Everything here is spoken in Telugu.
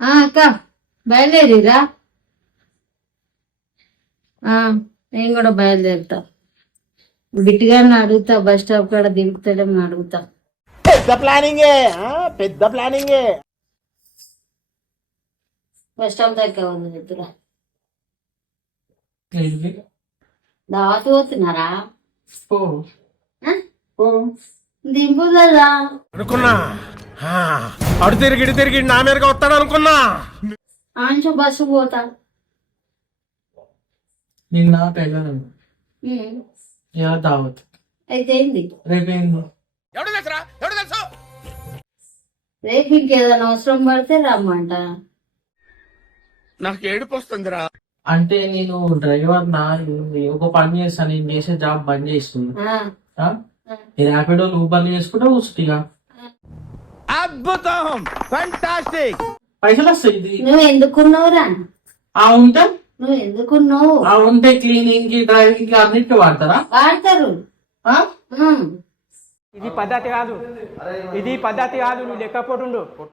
అక్క బయలుదేరిరా. నేను కూడా బయలుదేరుతా. బిట్టిగా అడుగుతా, బస్ స్టాప్ కాడ దింపుతాడేమో అడుగుతా. పెద్ద ప్లానింగే, పెద్ద ప్లానింగే. బస్ స్టాప్ దగ్గర ఉంది చెప్తురా. దావత్ పోతున్నారా? దింపుదా అనుకున్నా అడు తిరిగి నా మీదగా వస్తాడు అనుకున్నా. ఆంచో బస్సు పోతా. నిన్న పెళ్ళను దావత్ అయితే ఏంది రేపేంది? రేపు ఇంకేదైనా అవసరం పడితే రమ్మంట. నాకు ఏడుపు వస్తుందిరా. అంటే నేను డ్రైవర్ నా ఒక పని చేస్తాను. నేను చేసే జాబ్ బంద్ చేస్తుంది. ర్యాపిడో ఊబర్లు చేసుకుంటే వస్తుందిగా. అద్భుతం, ఫంటాస్టిక్. పైసలు వస్తాయి. ఇది నువ్వు ఎందుకున్నావురా? ఉంటే నువ్వు ఎందుకున్నావు? ఉంటే క్లీనింగ్ కి డ్రైవింగ్ కి అన్నిటికీ వాడతారా? వాడతారు. ఇది పద్ధతి కాదు, ఇది పద్ధతి కాదు. నువ్వు లెక్కపోతుండు.